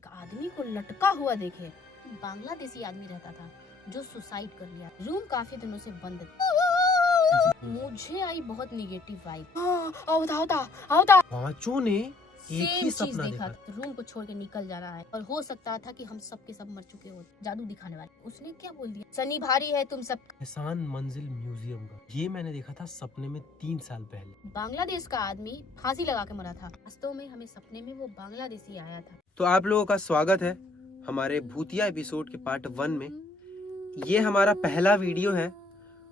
एक आदमी को लटका हुआ देखे। बांग्लादेशी आदमी रहता था जो सुसाइड कर लिया। रूम काफी दिनों से बंद था। मुझे आई बहुत निगेटिव वाइब। आओ पांचों ने एक ही सेम चीज सपना देखा। देखा। रूम को छोड़ के निकल जा रहा है और हो सकता था कि हम सब के सब मर चुके हो। जादू दिखाने वाले उसने क्या बोल दिया, सनी भारी है तुम सब। एहसान मंजिल म्यूजियम का ये मैंने देखा था सपने में 3 साल पहले। बांग्लादेश का आदमी फांसी लगा के मरा था। वास्तव में हमें सपने में वो बांग्लादेशी आया था। तो आप लोगों का स्वागत है हमारे भूतिया एपिसोड के पार्ट 1 में। ये हमारा पहला वीडियो है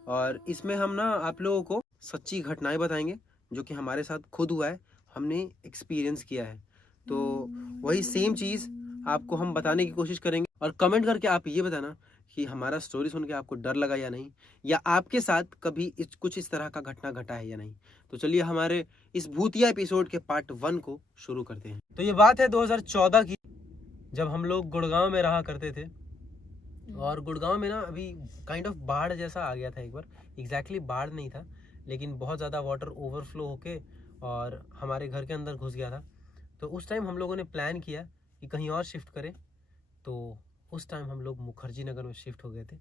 और इसमें हम ना आप लोगों को सच्ची घटनाएं बताएंगे जो कि हमारे साथ खुद हुआ है, हमने एक्सपीरियंस किया है। तो वही सेम चीज़ आपको हम बताने की कोशिश करेंगे और कमेंट करके आप ये बताना कि हमारा स्टोरी सुन के आपको डर लगा या नहीं, या आपके साथ कभी कुछ इस तरह का घटना घटा है या नहीं। तो चलिए हमारे इस भूतिया एपिसोड के पार्ट 1 को शुरू करते हैं। तो ये बात है 2014 की, जब हम लोग गुड़गांव में रहा करते थे। और गुड़गांव में ना अभी काइंड ऑफ बाढ़ जैसा आ गया था एक बार। एग्जैक्टली बाढ़ नहीं था लेकिन बहुत ज़्यादा वाटर ओवरफ्लो होके और हमारे घर के अंदर घुस गया था। तो उस टाइम हम लोगों ने प्लान किया कि कहीं और शिफ्ट करें। तो उस टाइम हम लोग मुखर्जी नगर में शिफ्ट हो गए थे।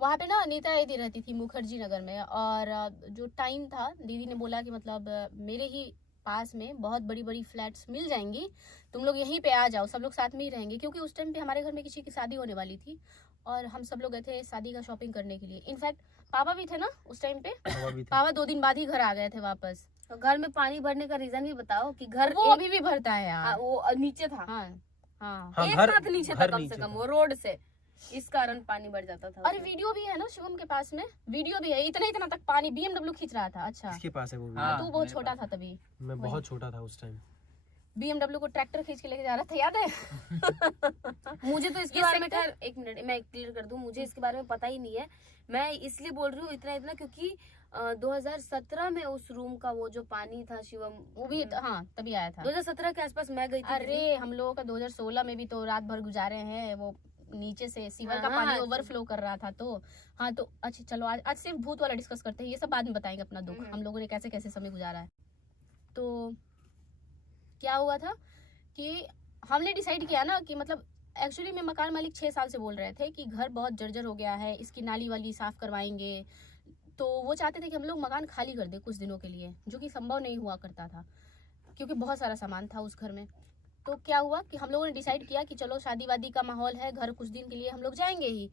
वहाँ पे ना अनीता दीदी रहती थी मुखर्जी नगर में। और जो टाइम था दीदी ने बोला कि मतलब मेरे ही पास में बहुत बड़ी बड़ी फ्लैट्स मिल जाएंगी, तुम लोग यहीं पे आ जाओ, सब लोग साथ में ही रहेंगे। क्योंकि उस टाइम पे हमारे घर में किसी की शादी होने वाली थी और हम सब लोग गए थे शादी का शॉपिंग करने के लिए। इनफैक्ट पापा भी थे ना उस टाइम पे। पापा 2 दिन बाद ही घर आ गए थे वापस। तो घर में पानी भरने का रीजन भी बताओ कि घर वो अभी भी भरता है यार। वो नीचे था। हाँ एक हाथ नीचे था कम से कम, वो रोड से, इस कारण पानी बढ़ जाता था। अरे वीडियो भी है ना शिवम के पास में, वीडियो भी है। इतना तक पानी BMW खींच रहा था। अच्छा इसके पास है वो। तू बहुत छोटा था तभी। मैं बहुत छोटा था उस टाइम। BMW को ट्रैक्टर खींच के लेके जा रहा था, याद है? मुझे तो इसके बारे में, खैर एक मिनट मैं क्लियर कर दूं, मुझे इसके बारे में पता ही नहीं है। मैं इसलिए बोल रही हूँ इतना क्योंकि 2017 में उस रूम का वो जो पानी था शिवम, वो भी तभी आया था। 2017 के आसपास मैं गई थी। अरे हम लोगों का 2016 में भी तो रात भर गुजारे हैं। वो नीचे से सीवर का पानी ओवरफ्लो कर रहा था। तो तो अच्छा चलो आज सिर्फ भूत वाला डिस्कस करते हैं। ये सब बाद में बताएंगे अपना दुख, हम लोगों ने कैसे कैसे समय गुजारा है। तो क्या हुआ था कि हमने डिसाइड किया ना कि मतलब एक्चुअली में मकान मालिक 6 साल से बोल रहे थे कि घर बहुत जर्जर हो गया है, इसकी नाली वाली साफ करवाएंगे। तो वो चाहते थे कि हम लोग मकान खाली कर दे कुछ दिनों के लिए, जो कि संभव नहीं हुआ करता था क्योंकि बहुत सारा सामान था उस घर में। तो क्या हुआ कि हम लोगों ने डिसाइड किया कि चलो शादी वादी का माहौल है, घर कुछ दिन के लिए हम लोग जाएंगे ही,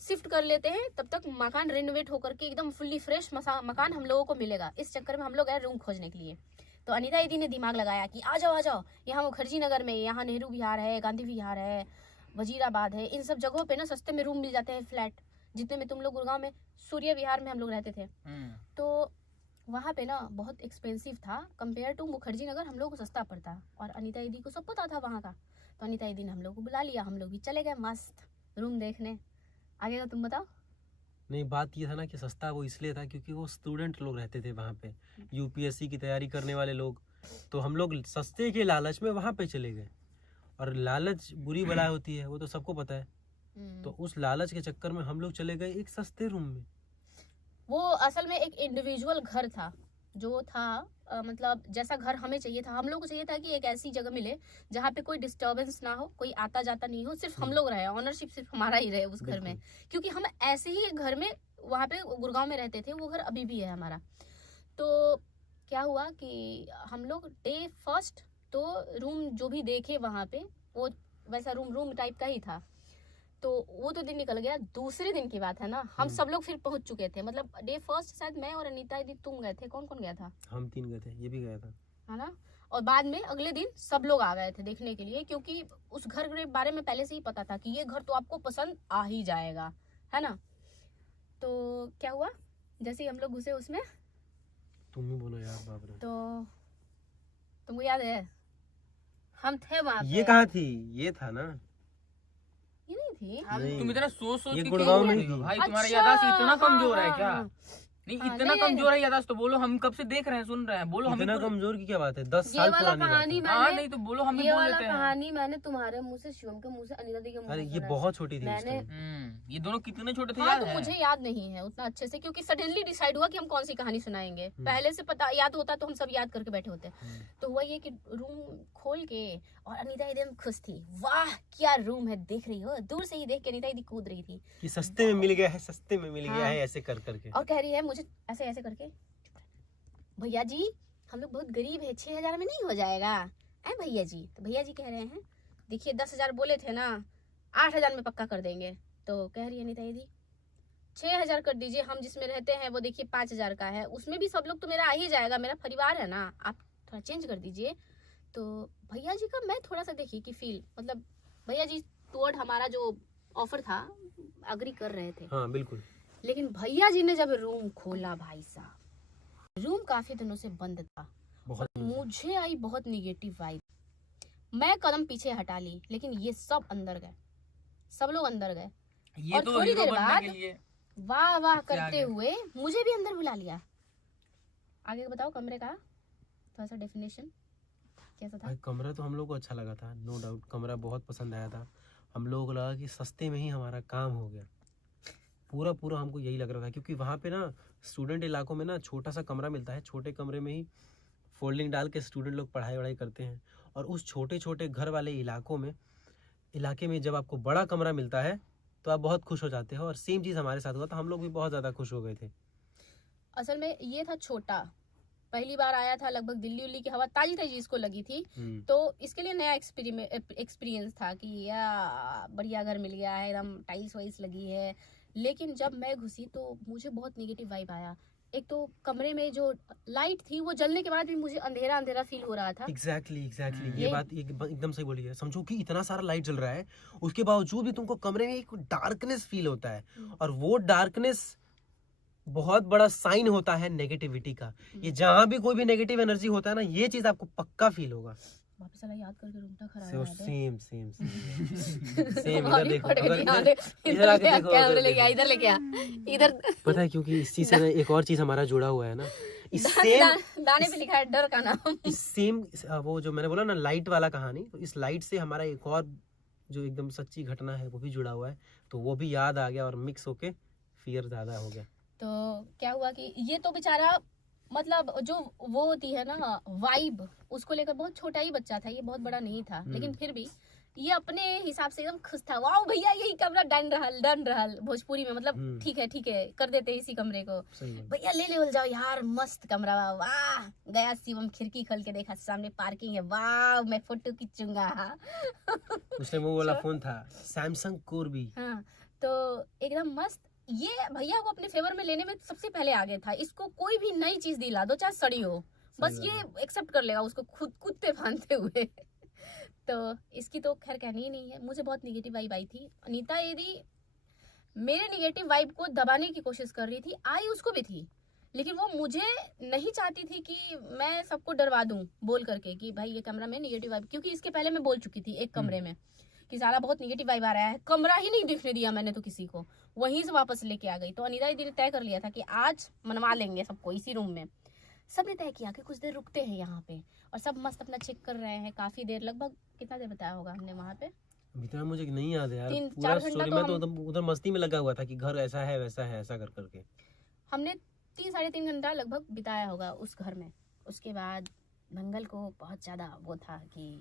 शिफ्ट कर लेते हैं। तब तक मकान रेनोवेट होकर के एकदम फुल्ली फ्रेश मकान हम लोगों को मिलेगा। इस चक्कर में हम लोग गए रूम खोजने के लिए। तो अनीता दीदी ने दिमाग लगाया कि आ जाओ यहाँ मुखर्जी नगर में, यहाँ नेहरू विहार है, गांधी विहार है, वजीराबाद है, इन सब जगहों पे ना सस्ते में रूम मिल जाते हैं फ्लैट। जितने में तुम लोग गुड़गांव में सूर्य विहार में हम लोग रहते थे। तो वहाँ पे ना बहुत एक्सपेंसिव था कंपेयर टू मुखर्जी नगर, हम लोग को सस्ता पड़ता। और अनीता दीदी को सब पता था वहाँ का। तो अनीता दीदी ने हम लोग को बुला लिया, हम लोग भी चले गए मस्त रूम देखने। आगे का तुम बताओ। नहीं, बात ये था ना कि सस्ता वो इसलिए था क्योंकि वो स्टूडेंट लोग रहते थे वहाँ पे, UPSC की तैयारी करने वाले लोग। तो हम लोग सस्ते के लालच में वहाँ पे चले गए। और लालच बुरी बला होती है, वो तो सबको पता है। तो उस लालच के चक्कर में हम लोग चले गए एक सस्ते रूम में। वो असल में एक इंडिविजुअल घर था जो था मतलब जैसा घर हमें चाहिए था। हम लोग को चाहिए था कि एक ऐसी जगह मिले जहाँ पे कोई डिस्टर्बेंस ना हो, कोई आता जाता नहीं हो, सिर्फ हम लोग रहे, ऑनरशिप सिर्फ हमारा ही रहे उस घर में। क्योंकि हम ऐसे ही घर में वहाँ पे गुड़गांव में रहते थे, वो घर अभी भी है हमारा। तो क्या हुआ कि हम लोग डे फर्स्ट तो रूम जो भी देखे वहाँ पे वो वैसा रूम टाइप का ही था। तो वो तो दिन निकल गया। दूसरे दिन की बात है ना, हम सब लोग फिर पहुंच चुके थे। मतलब डे फर्स्ट शायद मैं और अनीता दीदी तुम गए थे, कौन कौन गया था? हम 3 गए थे, ये भी गया था, है ना। और बाद में अगले दिन सब लोग आ गए थे देखने के लिए, क्योंकि उस घर के बारे में पहले से ही पता था कि ये घर तो आपको पसंद आ ही जाएगा, है ना। तो क्या हुआ, जैसे ही हम लोग घुसे उसमें, तुम ही बोलो यार बाप रे। तो तुमको याद है हम थे वहाँ पे। ये कहाँ थी? ये था ना, ये नहीं थी। नहीं। तुम इतना सोच ये के गुड़गांव क्यों में बोल रहे हो थी। भाई? तुम्हारा अच्छा, याददाश्त इतना कमजोर है क्या? नहीं हाँ, इतना नहीं, कमजोर है यादाश्त तो बोलो, हम कब से देख रहे हैं सुन रहे हैं, बोलो हमें इतना तो- कमजोर की क्या बात है, 10 ये साल वाला पुरानी कहानी बात है। हाँ मैंने नहीं तो बोलो हमें ये बोल वाला लेते हैं। कहानी मैंने तुम्हारे मुंह से, शिवम के मुंह से, अनिता दी के मुंह अरे से ये सुना बहुत छोटी थी उस मैंने। टाइम। ये दोनों कितने छोटे थे हाँ याद तो है? मुझे याद नहीं है उतना अच्छे से, क्योंकि सडनली डिसाइड हुआ कि हम कौन सी कहानी सुनाएंगे। पहले से पता याद होता तो हम सब याद करके बैठे होते। तो हुआ ये कि रूम खोल के और अनिता एकदम खुश थी, वाह क्या रूम है, देख रही हो, दूर से ही देख के अनिता दीदी कूद रही थी कि सस्ते में मिल गया है, सस्ते में मिल गया हाँ। है, ऐसे कर करके। और कह रही है मुझे ऐसे ऐसे करके, भैया जी हम लोग बहुत गरीब है, 6,000 में नहीं हो जाएगा ऐ भैया जी। तो भैया जी कह रहे हैं देखिए 10,000 बोले थे ना, 8,000 में पक्का कर देंगे। तो कह रही है अनिता दीदी 6,000 कर दीजिए, हम जिसमें रहते हैं वो देखिए 5,000 का है, उसमें भी सब लोग तो मेरा आ ही जाएगा, मेरा परिवार है ना, आप थोड़ा चेंज कर दीजिए। तो भैया जी का मैं थोड़ा सा देखी कि फील, मतलब भैया जी टुवर्ड हमारा जो ऑफर था अग्री कर रहे थे। हाँ बिल्कुल। लेकिन भैया जी ने जब रूम खोला, भाई साहब रूम काफी दिनों से बंद था, बहुत मुझे आई बहुत निगेटिव वाइब। मैं कदम पीछे हटा ली, लेकिन ये सब अंदर गए, सब लोग अंदर गए। ये और तो थोड़ी हीरो देर बनने बाद के लिए वाह वाह सबसे करते आगे। हुए मुझे भी अंदर बुला लिया। आगे बताओ कमरे का थोड़ा सा डेफिनेशन कैसा था? भाई कमरा तो हम लोग को अच्छा लगा था, नो डाउट कमरा बहुत पसंद आया था। हम लोगों को लगा कि सस्ते में ही हमारा काम हो गया, पूरा पूरा हमको यही लग रहा था। क्योंकि वहाँ पे ना स्टूडेंट इलाकों में ना छोटा सा कमरा मिलता है, छोटे कमरे में ही फोल्डिंग डाल के स्टूडेंट लोग पढ़ाई वढ़ाई करते हैं। और उस छोटे छोटे घर वाले इलाके में जब आपको बड़ा कमरा मिलता है तो आप बहुत खुश हो जाते हो। और सेम चीज़ हमारे साथ हुआ, तो हम लोग भी बहुत ज़्यादा खुश हो गए थे। असल में ये था छोटा, पहली बार आया था, लगभग दिल्ली उल्ली की हवा ताजी ताजी इसको लगी थी, तो इसके लिए नया एक्सपीरियंस था कि या बढ़िया घर मिल गया है, एकदम टाइल्स वाइल्स लगी है। लेकिन जब मैं घुसी तो मुझे बहुत नेगेटिव वाइब आया। एक तो कमरे में जो लाइट थी वो जलने के बाद भी मुझे अंधेरा अंधेरा फील हो रहा था। एग्जैक्टली ये ये- बात एकदम सही बोली है। समझो कि इतना सारा लाइट जल रहा है, उसके बावजूद भी तुमको कमरे में एक डार्कनेस फील होता है। और वो डार्कनेस बहुत बड़ा साइन होता है नेगेटिविटी का। ये जहाँ भी कोई भी नेगेटिव एनर्जी होता है ना, ये चीज आपको पक्का फील होगा। वापस वाला याद करके रूम खराब सेम है। सेम सेम इधर हमारी देखो, पड़ गई, इधर इधर आके देखो, कैमरे उधर लेके आ, देखो। इधर लेके आ, इधर पता है क्योंकि इस चीज से ना एक और चीज हमारा जुड़ा हुआ है ना, इस सेम दाने पे लिखा है डर का नाम। इस सेम वो जो मैंने बोला ना लाइट वाला कहानी, तो इस लाइट से हमारा एक और जो एकदम सच्ची घटना है वो भी जुड़ा हुआ है। तो वो भी याद आ गया और मिक्स होके फियर ज्यादा हो गया। तो क्या हुआ कि ये तो बेचारा, मतलब जो वो होती है ना वाइब, उसको लेकर बहुत छोटा ही बच्चा था, ये बहुत बड़ा नहीं था। लेकिन फिर भी ये अपने हिसाब से एकदम खुश था, वाह भैया यही कमरा डन रहल भोजपुरी में, मतलब ठीक है कर देते हैं इसी कमरे को, सही बात। भैया ले जाओ यार, मस्त कमरा, वाह। गया शिवम, खिड़की खोल के देखा सामने पार्किंग है, वाह मैं फोटो खींचूंगा। उस टाइम वो वाला फोन था सैमसंग कोरबी। हाँ तो एकदम मस्त। ये भैया को अपने फेवर में लेने में सबसे पहले आगे था। इसको कोई भी नई चीज दिला दो, चाहे सड़ी हो, बस ये एक्सेप्ट कर लेगा उसको खुद कुत्ते फांदते हुए। तो इसकी तो खैर कहनी ही नहीं है। मुझे बहुत निगेटिव वाइब आई थी। अनीता यदि मेरे निगेटिव वाइब को दबाने की कोशिश कर रही थी, आई उसको भी थी, लेकिन वो मुझे नहीं चाहती थी कि मैं सबको डरवा दूं बोल करके कि भाई ये कमरा में निगेटिव वाइब, क्योंकि इसके पहले मैं बोल चुकी थी एक कमरे में कि साला बहुत निगेटिव वाइब आ रहा है, कमरा ही नहीं दिखने दिया मैंने तो किसी को, वहीं से वापस लेके आ गई। तो अनीता दीदी ने तय कर लिया था कि आज मनवा लेंगे सबको इसी रूम में। सबने तय किया कि कुछ देर रुकते हैं यहाँ पे, और सब मस्त अपना चेक कर रहे हैं काफी देर, लगभग कितना देर बताया होगा हमने वहाँ पे, इतना मुझे नहीं याद है यार, 3-4 पूरा घंटा स्टोरी तो में तो उधर मस्ती में लगा हुआ था कि घर ऐसा है वैसा है, ऐसा कर करके हमने 3-3.5 घंटा लगभग बिताया होगा उस घर में। उसके बाद मंगल को बहुत ज्यादा वो था कि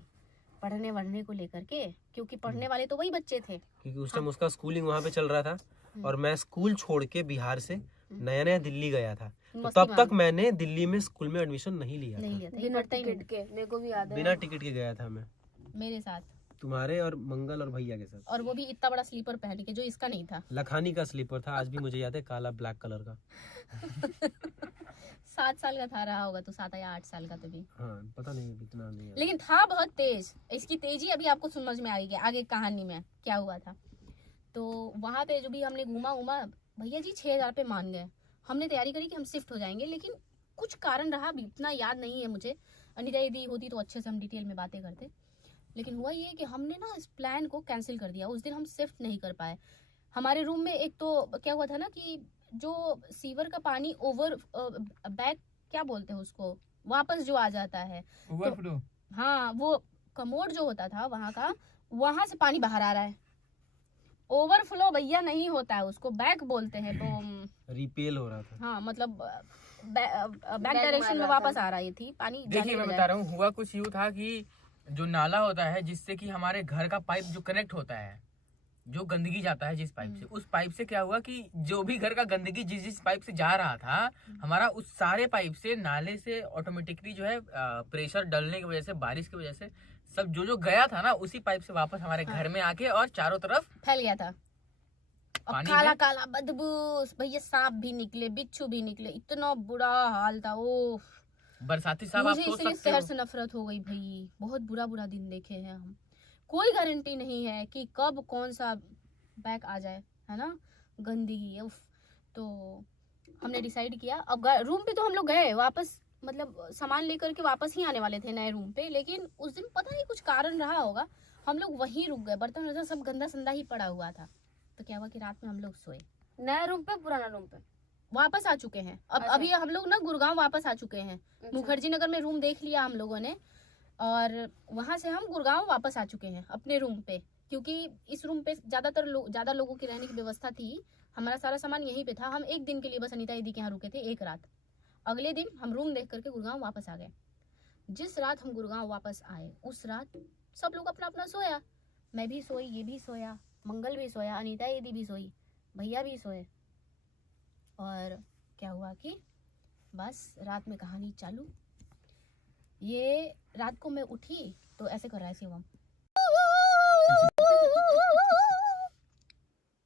पढ़ने वढ़ने को लेकर के, क्योंकि पढ़ने वाले तो वही बच्चे थे। क्योंकि उस टाइम उसका स्कूलिंग वहाँ पे चल रहा था और मैं स्कूल छोड़ के बिहार से नया नया दिल्ली गया था, तो मस्ती तब तक मैंने दिल्ली में स्कूल में एडमिशन नहीं लिया नहीं था। लिया था, ये बिना पढ़ता ही नहीं टिकट के, मेरे को भी याद है। बिना टिकट के गया था मैं, मेरे साथ, तुम्हारे और मंगल और भैया के साथ। और वो भी इतना बड़ा स्लीपर पहन के जो इसका नहीं था। लखानी का स्लीपर था, आज भी मुझे याद है, काला ब्लैक कलर का। 7 साल का था, रहा होगा तो 7 या 8 साल का तभी, हाँ पता नहीं इतना नहीं याद। लेकिन था बहुत तेज। इसकी तेजी अभी आपको समझ में आएगी आगे कहानी में क्या हुआ था। तो वहाँ पे जो भी हमने घूमा, भैया जी 6,000 पे मान गए। हमने तैयारी करी कि हम शिफ्ट हो जाएंगे, लेकिन कुछ कारण रहा, अभी इतना याद नहीं है मुझे। अनिता यदि होती तो अच्छे से हम डिटेल में बातें करते, लेकिन हुआ ये कि हमने ना इस प्लान को कैंसिल कर दिया। उस दिन हम शिफ्ट नहीं कर पाए। हमारे रूम में एक तो क्या हुआ था ना कि जो सीवर का पानी ओवर बैक क्या बोलते हैं उसको, वापस जो आ जाता है, ओवरफ्लो। हाँ वो कमोड जो होता था वहां का, वहां से पानी बाहर आ रहा है। ओवरफ्लो भैया नहीं होता है, उसको बैक बोलते हैं। तो रिपेल हो रहा था। हाँ मतलब बैक डायरेक्शन में वापस आ रही थी पानी जाने देखिए के मैं बजाय। बता रहा हूँ, हुआ कुछ यूँ था कि जो नाला होता है जिससे कि हमारे घर का पाइप जो कनेक्ट होता है, जो गंदगी जाता है जिस पाइप से, उस पाइप से क्या हुआ कि जो भी घर का गंदगी जिस जिस पाइप से जा रहा था, हमारा उस सारे पाइप से नाले से ऑटोमेटिकली जो है प्रेशर डलने की वजह से, बारिश की वजह से सब जो जो गया था ना उसी पाइप से वापस हमारे घर में आके और चारों तरफ फैल गया था। और पानी काला में- काला बदबू, भैया सांप भी निकले, बिच्छू भी निकले, इतना बुरा हाल था। ओह बरसाती साहब आप मुझे सोच इसलिए सकते शहर हो। से नफरत हो गई भाई। बहुत बुरा बुरा दिन देखे हैं हम। कोई गारंटी नहीं है कि कब कौन सा बैक आ जाए, है ना, गंदगी। उफ। तो हमने डिसाइड किया, अब रूम पे तो हम लोग गए वापस, मतलब सामान लेकर के वापस ही आने वाले थे नए रूम पे, लेकिन उस दिन पता नहीं कुछ कारण रहा होगा, हम लोग वहीं रुक गए। बर्तन वर्तन सब गंदा संदा ही पड़ा हुआ था। तो क्या हुआ कि रात में हम लोग सोए, नया रूम पे पुराना रूम पे? वापस आ चुके हैं। अब अच्छा। अभी हम लोग ना गुड़गांव वापस आ चुके हैं। मुखर्जी नगर में रूम देख लिया हम लोगों ने, और वहां से हम गुड़गांव वापस आ चुके हैं अपने रूम पे, क्योंकि इस रूम पे ज्यादा लोगों की रहने की व्यवस्था थी। हमारा सारा सामान यहीं पे था। हम एक दिन के लिए बस अनीता दीदी के यहाँ रुके थे, एक रात। अगले दिन हम रूम देख करके गुड़गांव वापस आ गए। जिस रात हम गुड़गांव वापस आए उस रात सब लोग अपना अपना सोया। मैं भी सोई, ये भी सोया, मंगल भी सोया, अनीता दीदी भी सोई, भैया भी सोए। और क्या हुआ कि बस रात में कहानी चालू। ये रात को मैं उठी तो ऐसे कर रहा है शिवम,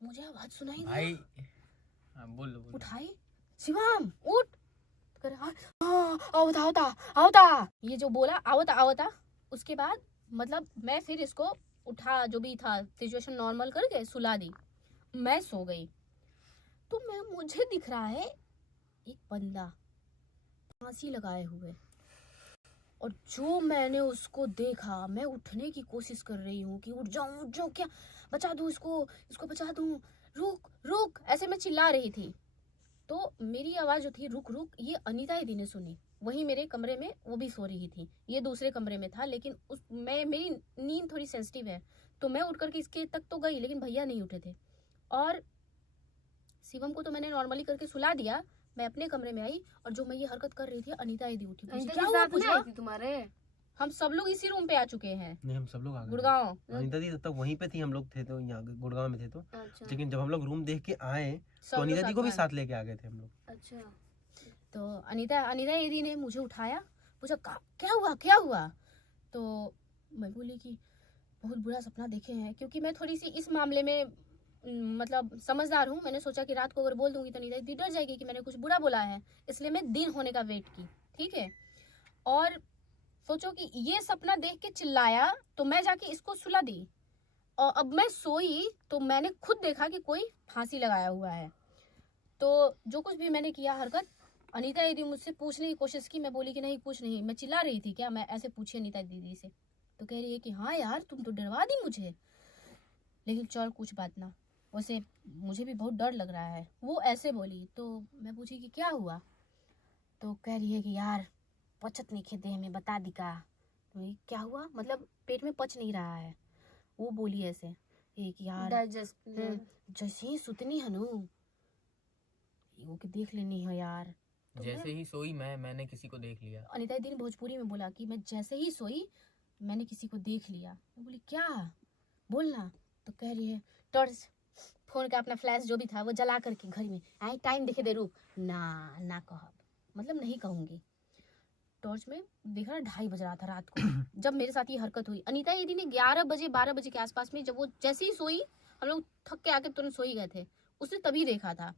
मुझे आवाज सुनाई दी। भाई हाँ, बोलो। उठाई, शिवम उठ कर, आवता आवता आवता, ये जो बोला आवता आवता। उसके बाद मतलब मैं फिर इसको उठा, जो भी था सिचुएशन नॉर्मल करके सुला दी। मैं सो गई तो मुझे दिख रहा है एक बंदा फांसी लगाए हुए, और जो मैंने उसको देखा, मैं उठने की कोशिश कर रही हूँ कि उठ जाऊं, क्या बचा दूं इसको बचा दूं, रुक रुक, ऐसे मैं चिल्ला रही थी। तो मेरी आवाज जो थी रुक रुक, ये अनीता दीदी ने सुनी। वही मेरे कमरे में वो भी सो रही थी, ये दूसरे कमरे में था, लेकिन मेरी नींद थोड़ी सेंसिटिव है, तो मैं उठ करके इसके तक तो गई, लेकिन भैया नहीं उठे थे। और शिवम को तो मैंने नॉर्मली करके सुला दिया। मैं अपने कमरे में आई, और जो मैं ये हरकत कर रही थी अनीता दीदी उठी। क्या हुआ पूछा? तुम्हारे? हम सब लोग इसी रूम पे आ चुके हैं, नहीं, हम सब लोग आ गए। गुड़गांव। अनीता दी तब वहीं पे थी, हम लोग थे तो यहाँ गुड़गांव में थे तो। अच्छा लेकिन जब हम लोग रूम देख के आए सब तो लोग अनीता दी को भी में। साथ लेके आ गए थे हम लोग। अच्छा। तो अनीता दीदी ने मुझे उठाया, पूछा क्या हुआ। तो मैं बोली कि बहुत बुरा सपना देखे हैं, क्योंकि मैं थोड़ी सी इस मामले में मतलब समझदार हूँ। मैंने सोचा कि रात को अगर बोल दूंगी तो अनीता दीदी डर जाएगी कि मैंने कुछ बुरा बोला है, इसलिए मैं दिन होने का वेट की। ठीक है, और सोचो कि ये सपना देख के चिल्लाया तो मैं जाके इसको सुला दी, और अब मैं सोई तो मैंने खुद देखा कि कोई फांसी लगाया हुआ है। तो जो कुछ भी मैंने किया हरकत, अनीता दीदी मुझसे पूछने की कोशिश की, मैं बोली कि नहीं कुछ नहीं। मैं चिल्ला रही थी क्या, मैं ऐसे पूछी अनीता दीदी से, तो कह रही है कि हाँ यार तुम तो डरवा दी मुझे, लेकिन चल कुछ बात ना, वैसे मुझे भी बहुत डर लग रहा है, वो ऐसे बोली। तो मैं पूछी कि क्या हुआ, तो कह रही है कि यार पचत नहीं खे देह में, बता दी का। तो क्या हुआ, मतलब पेट में पच नहीं रहा है, वो बोली ऐसे एक यार डाइजेस्ट। जैसे ही सुतनी है नु, वो कि देख लेनी है यार। तो जैसे ही सोई मैंने किसी को देख लिया। अनीता दीदी ने भोजपुरी में बोला कि मैं जैसे ही सोई मैंने किसी को देख लिया। मैं बोली क्या, बोलना। तो कह रही है टॉर्च फोन का अपना फ्लैश जो भी था वो जला करके घर में आई, टाइम देखे दे, रुक ना कहब, मतलब नहीं कहूंगी। टॉर्च में देखा 2:30 बज रहा था रात को जब मेरे साथ ये हरकत हुई। अनीता दीदी ने 11 बजे 12 बजे के आसपास में, जब वो जैसे ही सोई, हम लोग थक के आके तुरंत सो ही गए थे, उसने तभी देखा था।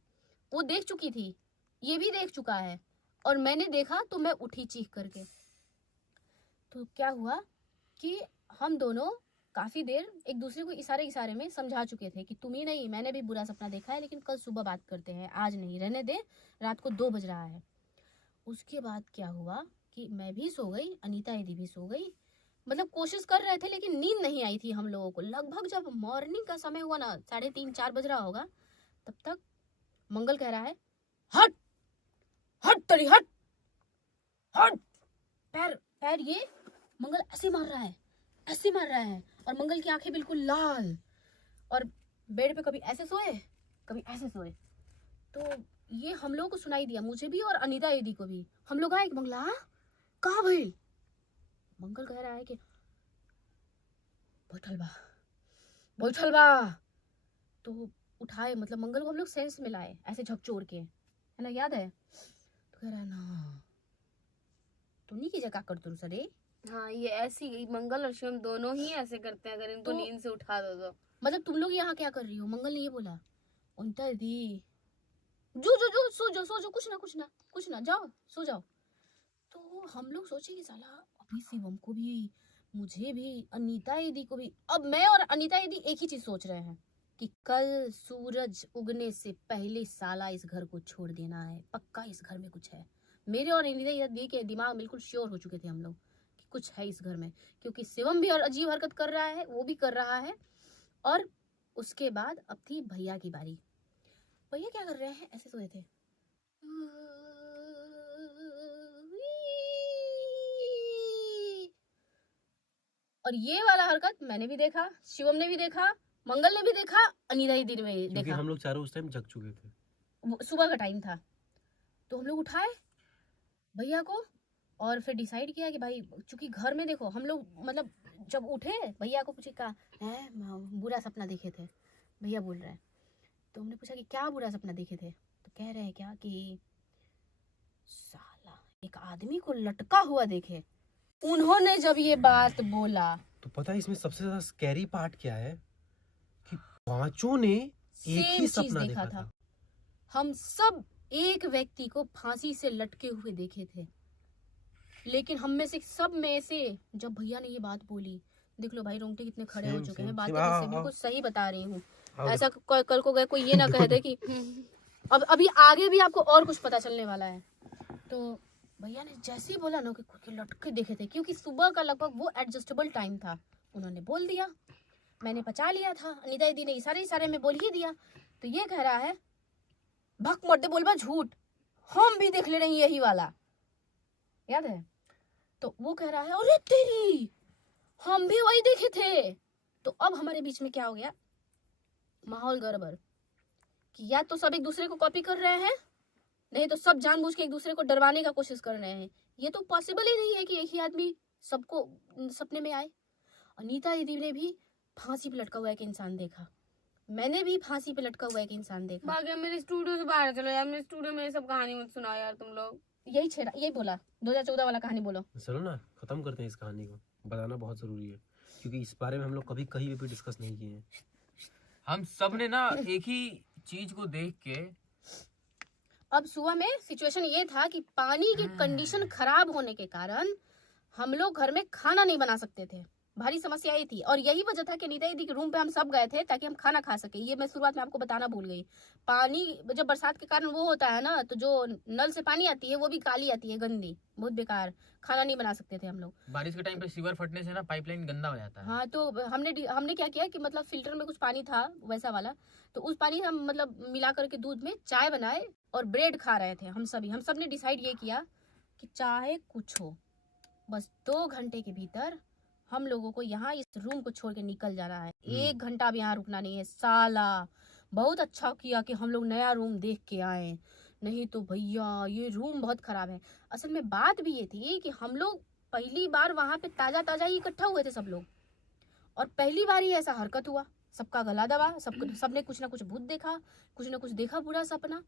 वो देख चुकी थी, ये भी देख चुका है, और मैंने देखा तो मैं उठी चीख करके। तो क्या हुआ कि हम दोनों काफी देर एक दूसरे को इशारे में समझा चुके थे कि तुम ही नहीं, मैंने भी बुरा सपना देखा है, लेकिन कल सुबह बात करते हैं, आज नहीं, रहने दे, रात को 2 बज रहा है। उसके बाद क्या हुआ कि मैं भी सो गई, अनीता दीदी भी सो गई, मतलब कोशिश कर रहे थे लेकिन नींद नहीं आई थी हम लोगों को। लगभग जब मॉर्निंग का समय हुआ ना, 3:30 4 बज रहा होगा, तब तक मंगल कह रहा है हट हट तरी हट हट। पैर पैर ये मंगल ऐसे मार रहा है, ऐसे मार रहा है, और मंगल की आंखें बिल्कुल लाल, और बेड पे कभी ऐसे सोए कभी ऐसे सोए। तो ये हम लोगों को सुनाई दिया, मुझे भी और अनीता दीदी को भी। हम लोग आए कि मंगला कहाँ भइल? मंगल कह रहा है कि बैठल बा। तो उठाए, मतलब मंगल को हम लोग सेंस में लाए ऐसे झकझोर के, है ना, याद है? तो कह रहा है ना तो नहीं की जगह कर तुम सरे। हाँ, ये ऐसी मंगल और शिवम दोनों ही ऐसे करते हैं, अगर इनको तो- नींद से उठा दो तो। मतलब तुम लोग यहाँ क्या कर रही हो? मंगल ने ये बोला, उनता दी जो सो जाओ, कुछ ना जाओ सो जाओ। तो हम लोग सोचे कि साला अभी शिवम को भी, मुझे भी, अनीता दीदी को भी, अब मैं और अनीता दीदी एक ही चीज सोच रहे हैं कि कल सूरज उगने से पहले साला इस घर को छोड़ देना है, पक्का इस घर में कुछ है। मेरे और अनीता दीदी के दिमाग बिल्कुल श्योर हो चुके थे हम लोग कि कुछ है इस घर में, क्योंकि शिवम भी और अजीब हरकत कर रहा है, वो भी कर रहा है। और उसके बाद अब थी भैया की बारी। भैया क्या कर रहे हैं? ऐसे सोए थे, और ये वाला हरकत मैंने भी देखा, शिवम ने भी देखा, मंगल ने भी देखा, अनीता दीदी ने भी क्योंकि देखा। हम लोग चारों उस टाइम जग चुके थे। सुबह का टाइम था, तो हम लोग उठाए भैया को और फिर डिसाइड किया कि भाई चूंकि घर में देखो हम लोग, मतलब जब उठे भैया को पूछे कहा है बुरा सपना देखे थे, भैया बोल रहे हैं। तो हमने पूछा कि क्या बुरा सपना देखे थे? तो कह रहे हैं क्या कि साला एक आदमी को लटका हुआ देखे। उन्होंने जब ये बात बोला तो पता है इसमें सबसे ज्यादा स्कैरी पार्ट क्या है कि पांचों ने एक ही सेम चीज सपना देखा था। हम सब एक व्यक्ति को फांसी से लटके हुए देखे थे, लेकिन हम में से सब में से जब भैया ने ये बात बोली, देख लो भाई रोंगटे कितने खड़े हो चुके हैं, बातें मुझसे बिल्कुल सही बता रही हूँ। ऐसा कल को गए कोई ये ना कह दे कि अब अभी आगे भी आपको और कुछ पता चलने वाला है। तो भैया ने जैसे ही बोला ना कि लटके देखे थे, क्योंकि सुबह का लगभग वो एडजस्टेबल टाइम था, उन्होंने बोल दिया, मैंने पचा लिया था, अनीता दीदी ने इशारे में बोल ही दिया। तो ये कह रहा है भक मरते बोलबा झूठ, हम भी देख ले रही यही वाला, याद है? तो वो कह रहा है अरे तेरी, हम भी वही देखे थे। तो अब हमारे बीच में क्या हो गया, माहौल गड़बड़, कि या तो सब एक दूसरे को कॉपी कर रहे हैं, नहीं तो सब जानबूझ के एक दूसरे को डरवाने का कोशिश कर रहे हैं। ये तो पॉसिबल ही नहीं है कि एक ही आदमी सबको सपने में आए। अनीता दीदी ने भी फांसी पे लटका हुआ एक इंसान देखा, मैंने भी फांसी पे लटका हुआ एक इंसान देखा। भाग्य मेरे स्टूडियो से बाहर चलो यार, मेरे स्टूडियो में ये सब कहानी मत सुनाओ यार तुम लोग। यही बोला 2014 वाला कहानी बोलो। चलो ना खत्म करते हैं इस कहानी को, बताना बहुत जरूरी है क्योंकि इस बारे में हम लोग कभी कहीं भी डिस्कस नहीं किए हैं। हम सब ने ना एक ही चीज को देख के, अब सुबह में सिचुएशन ये था कि पानी की कंडीशन खराब होने के कारण हम लोग घर में खाना नहीं बना सकते थे, भारी समस्या ये थी। और यही वजह था कि अनीता दीदी के रूम पे हम सब गए थे ताकि हम खाना खा सके। ये मैं शुरुआत में आपको बताना भूल गई। पानी जब बरसात के कारण वो होता है ना, तो जो नल से पानी आती है वो भी काली आती है, गंदी, बहुत बेकार, खाना नहीं बना सकते थे हम लोग। बारिश के टाइम पे सीवर फटने से ना पाइपलाइन गंदा हो जाता है। हाँ, तो हमने क्या किया कि मतलब फिल्टर में कुछ पानी था वैसा वाला, तो उस पानी हम मतलब मिला करके दूध में चाय बनाए और ब्रेड खा रहे थे हम सब ने डिसाइड ये किया कि चाहे कुछ हो, बस 2 घंटे के भीतर हम लोगों को यहाँ इस रूम को छोड़ के निकल जाना है। 1 घंटा भी यहाँ रुकना नहीं है। साला बहुत अच्छा किया कि हम लोग नया रूम देख के आए, नहीं तो भैया ये रूम बहुत खराब है। असल में बात भी ये थी कि हम लोग पहली बार वहाँ पे ताजा ही इकट्ठा हुए थे सब लोग, और पहली बार ही ऐसा हरकत हुआ, सबका गला दबा, सबने कुछ ना कुछ भूत देखा, कुछ ना कुछ देखा बुरा सपना।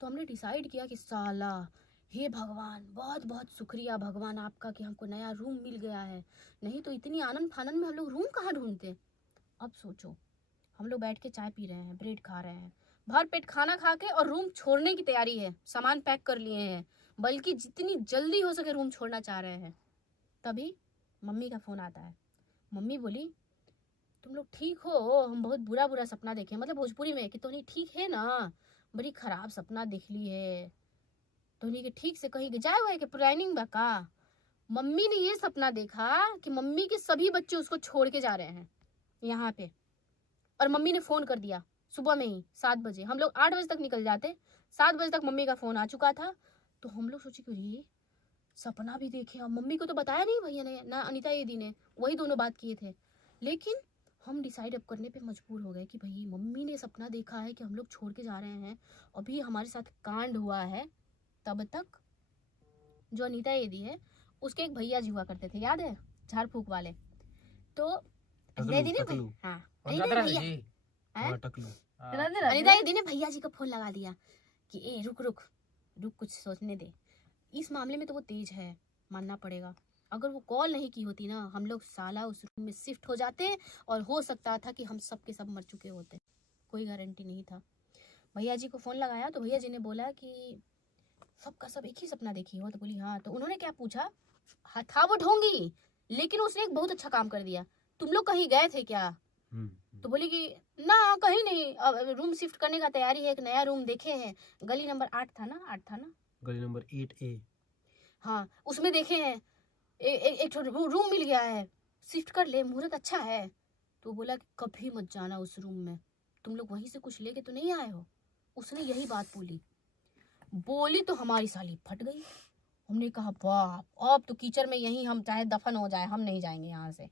तो हमने डिसाइड किया कि साला हे भगवान, बहुत बहुत शुक्रिया भगवान आपका कि हमको नया रूम मिल गया है, नहीं तो इतनी आनंद फानंद में हम लोग रूम कहाँ ढूंढते। अब सोचो, हम लोग बैठ के चाय पी रहे हैं, ब्रेड खा रहे हैं, भर पेट खाना खा के, और रूम छोड़ने की तैयारी है, सामान पैक कर लिए हैं, बल्कि जितनी जल्दी हो सके रूम छोड़ना चाह रहे हैं। तभी मम्मी का फोन आता है। मम्मी बोली तुम लोग ठीक हो? हम बहुत बुरा सपना देखे, मतलब भोजपुरी में कि तोनी ठीक है ना, बड़ी खराब सपना देख ली है, तोनी के ठीक से कहीं जाए हुए कि प्लानिंग बा का। मम्मी ने ये सपना देखा कि मम्मी के सभी बच्चे उसको छोड़ के जा रहे हैं यहाँ पे, और मम्मी ने फोन कर दिया सुबह में ही 7 बजे। हम लोग 8 बजे तक निकल जाते, 7 बजे तक मम्मी का फोन आ चुका था। तो हम लोग सोचे कि ये सपना भी देखे। अब मम्मी को तो बताया नहीं भैया ने, ना अनीता दीदी ने, वही दोनों बात किए थे। लेकिन हम डिसाइड अब करने पे मजबूर हो गए कि भाई मम्मी ने सपना देखा है कि हम लोग छोड़ के जा रहे हैं, अभी हमारे साथ कांड हुआ है। तब तक जो अनीता दीदी है उसके एक भैया जी हुआ करते थे, याद है, झाड़ फूक वाले। तो अनीता दीदी ने टकलू। हाँ कौन सा अनीता तरह भैया जी? हैं? हाँ, टकलू। हाँ। अनीता दीदी ने भैया जी का फोन लगा दिया कि ए रुक रुक रुक, कुछ सोचने दे। इस मामले में तो वो तेज है, मानना पड़ेगा। अगर वो कॉल नहीं की होती ना, हम लोग साला उस रूम में शिफ्ट हो जाते और हो सकता था कि हम सब के सब मर चुके होते, कोई गारंटी नहीं था। भैया जी को फोन लगाया तो भैया जी ने बोला कि सबका सब एक ही सपना देखी हो। तो बोली हाँ। तो उन्होंने क्या पूछा, हाँ था वो ढोंगी, लेकिन उसने एक बहुत अच्छा काम कर दिया, तुम लोग कहीं गए थे क्या? तो बोली कि ना कहीं नहीं, अब रूम शिफ्ट करने का तैयारी है, एक नया रूम देखे हैं, गली नंबर 8 था ना, 8 था ना, गली नंबर 8A। हाँ उसमें देखे हैं, एक रूम मिल गया है, शिफ्ट कर ले, मुहूर्त अच्छा है। तो बोला कि कभी मत जाना उस रूम में, तुम लोग वहीं से कुछ लेके तो नहीं आए हो। उसने यही बात बोली तो हमारी साली फट गई। हमने कहा वाह, अब तो कीचड़ में यहीं हम चाहे दफन हो जाए, हम नहीं जाएंगे यहाँ से।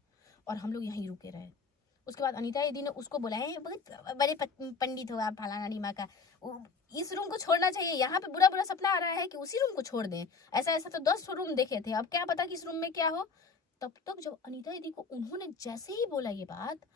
और हम लोग यहीं रुके रहे। उसके बाद अनीता दीदी ने उसको बुलाया, बहुत बड़े पंडित हो आप, फलाना नीमा का, इस रूम को छोड़ना चाहिए, यहाँ पे बुरा बुरा सपना आ रहा है कि उसी रूम को छोड़ दें। ऐसा ऐसा तो 10 रूम देखे थे, अब क्या पता कि इस रूम में क्या हो। तब तक जब अनीता दीदी को उन्होंने जैसे ही बोला ये बात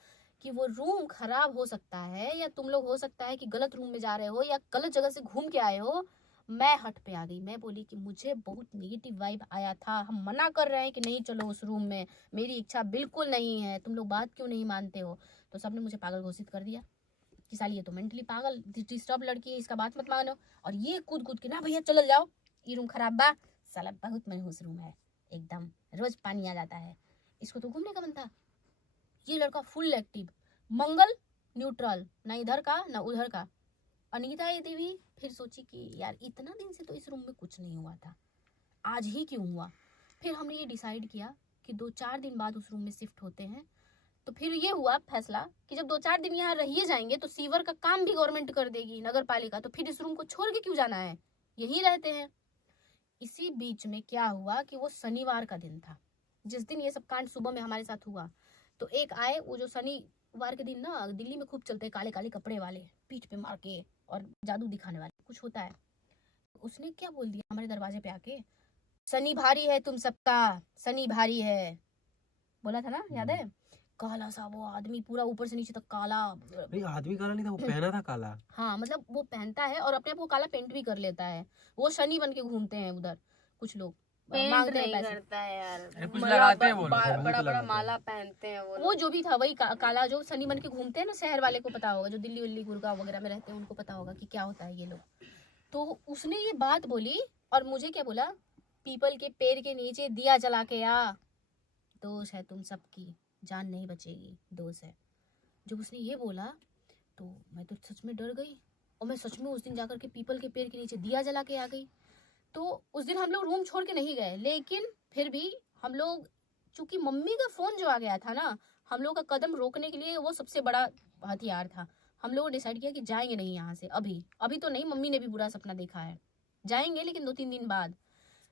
कि वो रूम खराब हो सकता है, या तुम लोग हो सकता है कि गलत रूम में जा रहे हो या गलत जगह से घूम के आए हो, मैं हट पे आ गई। मैं बोली कि मुझे बहुत नेगेटिव वाइब आया था, हम मना कर रहे हैं कि नहीं चलो उस रूम में, मेरी इच्छा बिल्कुल नहीं है, तुम लोग बात क्यों नहीं मानते हो। तो सबने मुझे पागल घोषित कर दिया कि साली ये तो मेंटली पागल डिस्टर्ब लड़की है, इसका बात मत मानो। और ये कूद कूद के ना भैया चलो जाओ, ये रूम खराब बा, साला बहुत मनहूस रूम है, एकदम रोज पानी आ जाता है, इसको तो घूमने का मन था। ये लड़का फुल एक्टिव, मंगल न्यूट्रल, ना इधर का ना उधर का। अनीता दीदी भी फिर सोची कि यार इतना दिन से तो इस रूम में कुछ नहीं हुआ था, आज ही क्यों हुआ। फिर हमने ये डिसाइड किया कि 2-4 दिन बाद उस रूम में शिफ्ट होते हैं। तो फिर ये हुआ फैसला कि जब 2-4 दिन यहाँ रहिए जाएंगे तो सीवर का काम भी गवर्नमेंट कर देगी, नगर पालिका, तो फिर इस रूम को छोड़ के क्यों जाना है, यहीं रहते हैं। इसी बीच में क्या हुआ कि वो शनिवार का दिन था, जिस दिन ये सब कांड सुबह में हमारे साथ हुआ। तो एक आए, वो जो शनिवार के दिन ना दिल्ली में खूब चलते हैं काले काले कपड़े वाले, पीठ पे मार के और जादू दिखाने वाले, कुछ होता है। उसने क्या बोल दिया हमारे दरवाजे पे आके, शनि भारी है तुम सबका, शनि भारी है, बोला था ना, याद है। काला सा वो आदमी, पूरा ऊपर से नीचे तक काला। नहीं, आदमी काला नहीं था, वो पहना था काला। हाँ मतलब वो पहनता है और अपने आप को काला पेंट भी कर लेता है। वो शनि बन के घूमते हैं उधर कुछ लोग, पेंट मांगते हैं नहीं पैसे। करता है यार, अरे कुछ माला लगाते हैं वो लोग, बड़ा वो बड़ा तो लगाते हैं। माला पहनते हैं वो वो लोग। जो भी था वही काला जो शनि बन के घूमते हैं ना, शहर वाले को पता होगा, जो दिल्ली उल्ली गुड़गांव वगैरह में रहते हैं उनको पता होगा कि क्या होता है ये लोग। तो उसने ये बात बोली और मुझे क्या बोला, पीपल के पेड़ के नीचे दिया जला के आ, दोष है तुम सबकी, जान नहीं बचेगी, दोष है। जब उसने ये बोला तो मैं तो सच में डर गई, और मैं सच में उस दिन जाकर के पीपल के पेड़ के नीचे दिया जला के आ गई। तो उस दिन हम लोग रूम छोड़ के नहीं गए, लेकिन फिर भी हम लोग, चूंकि मम्मी का फोन जो आ गया था ना, हम लोग का कदम रोकने के लिए वो सबसे बड़ा हथियार था। हम लोगों ने डिसाइड किया कि जाएंगे नहीं यहाँ से, अभी तो नहीं, मम्मी ने भी बुरा सपना देखा है, जाएंगे लेकिन 2-3 दिन बाद।